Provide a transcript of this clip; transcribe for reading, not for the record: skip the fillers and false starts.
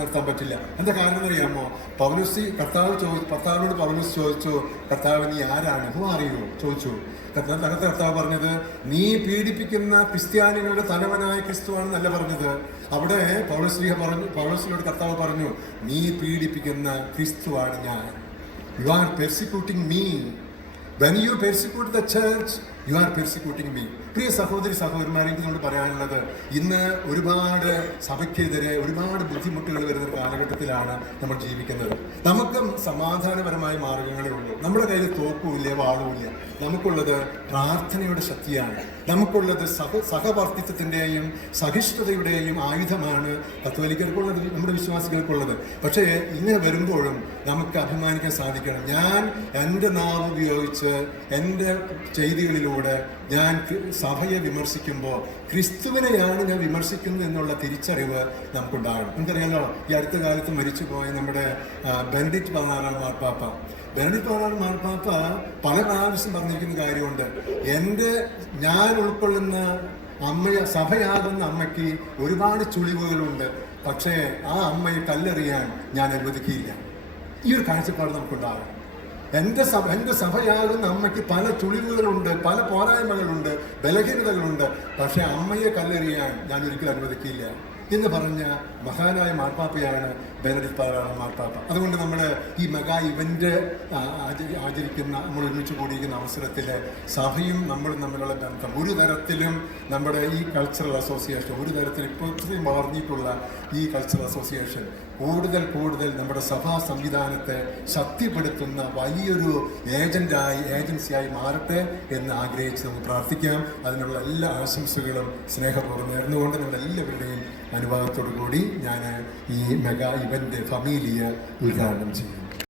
നിർത്താൻ പറ്റില്ല. എന്താ കാരണം എന്നറിയാമോ? കർത്താവിനോട് പൗലോസ് ചോദിച്ചു, കർത്താവ് നീ ആരാണ്, ഹു അറിയോ ചോദിച്ചു. കർത്താവ് പറഞ്ഞത്, നീ പീഡിപ്പിക്കുന്ന ക്രിസ്ത്യാനികളുടെ തലവനായ ക്രിസ്തുവാണെന്നല്ല പറഞ്ഞത്. അവിടെ പൗലോസിനോട് കർത്താവ് പറഞ്ഞു, നീ പീഡിപ്പിക്കുന്ന ക്രിസ്തുവാണ് ഞാൻ. You are persecuting me. When you persecute the church, you are persecuting me. പ്രിയ സഹോദരന്മാരെ, എനിക്ക് നമ്മളോട് പറയാനുള്ളത്, ഇന്ന് ഒരുപാട് സഭയ്ക്കെതിരെ ഒരുപാട് ബുദ്ധിമുട്ടുകൾ വരുന്ന ഒരു കാലഘട്ടത്തിലാണ് നമ്മൾ ജീവിക്കുന്നത്. നമുക്കും സമാധാനപരമായ മാർഗങ്ങളേ ഉള്ളൂ. നമ്മുടെ കയ്യിൽ തോക്കുമില്ല, വാളുമില്ല. നമുക്കുള്ളത് പ്രാർത്ഥനയുടെ ശക്തിയാണ്. നമുക്കുള്ളത് സഹവർത്തിത്വത്തിൻ്റെയും സഹിഷ്ണുതയുടെയും ആയുധമാണ് കത്തോലിക്കർക്കുള്ളത്, നമ്മുടെ വിശ്വാസികൾക്കുള്ളത്. പക്ഷേ ഇങ്ങനെ വരുമ്പോഴും നമുക്ക് അഭിമാനിക്കാൻ സാധിക്കണം. ഞാൻ എൻ്റെ നാവ് ഉപയോഗിച്ച് എൻ്റെ ചെയ്തികളിലൂടെ ഞാൻ സഭയെ വിമർശിക്കുമ്പോൾ ക്രിസ്തുവിനെയാണ് ഞാൻ വിമർശിക്കുന്നത് എന്നുള്ള തിരിച്ചറിവ് നമുക്കുണ്ടാകണം. നമുക്കറിയാലോ, ഈ അടുത്ത കാലത്ത് മരിച്ചുപോയ നമ്മുടെ ബെനഡിക്ട് 16 മാർപ്പാപ്പ പല പ്രാവശ്യം പറഞ്ഞിരിക്കുന്ന കാര്യമുണ്ട്. ഞാൻ ഉൾക്കൊള്ളുന്ന സഭയാകുന്ന അമ്മയ്ക്ക് ഒരുപാട് ചുളിവുകളുണ്ട്, പക്ഷേ ആ അമ്മയെ കല്ലെറിയാൻ ഞാൻ അനുവദിക്കില്ല. ഈ ഒരു കാഴ്ചപ്പാട് നമുക്കുണ്ടാകണം. എൻ്റെ സഭയാകുന്ന അമ്മയ്ക്ക് പല ചുളിവുകളുണ്ട്, പല പോരായ്മകളുണ്ട്, ബലഹീനതകളുണ്ട്, പക്ഷെ അമ്മയെ കല്ലെറിയാൻ ഞാൻ ഒരിക്കലും അനുവദിക്കില്ല എന്ന് പറഞ്ഞ മഹാനായ മാർപ്പാപ്പയാണ് ബെനഡിക്ട് 16 മാർപ്പാപ്പ. അതുകൊണ്ട് നമ്മൾ ഈ മെഗാ ഇവൻ്റ് ആചരിക്കുന്ന, നമ്മൾ ഒരുമിച്ച് കൂടിയിരിക്കുന്ന അവസരത്തിൽ സഭയും നമ്മളും തമ്മിലുള്ള ബന്ധം ഒരു തരത്തിലും നമ്മുടെ ഈ കൾച്ചറൽ അസോസിയേഷൻ, ഒരു തരത്തിൽ ഇപ്പോൾ ഇത്രയും വളർന്നിട്ടുള്ള ഈ കൾച്ചറൽ അസോസിയേഷൻ കൂടുതൽ നമ്മുടെ സഭാ സംവിധാനത്തെ ശക്തിപ്പെടുത്തുന്ന വലിയൊരു ഏജൻസിയായി മാറട്ടെ എന്ന് ആഗ്രഹിച്ച് നമുക്ക് പ്രാർത്ഥിക്കാം. അതിനുള്ള എല്ലാ ആശംസകളും സ്നേഹപൂർവ്വം നേർന്നുകൊണ്ട് നിങ്ങളെല്ലാവരുടെയും അനുവാദത്തോടു കൂടി ഞാൻ ഈ മെഗാ ഇവൻ്റ് ഫമീലിയ ഉദ്ഘാടനം ചെയ്യും.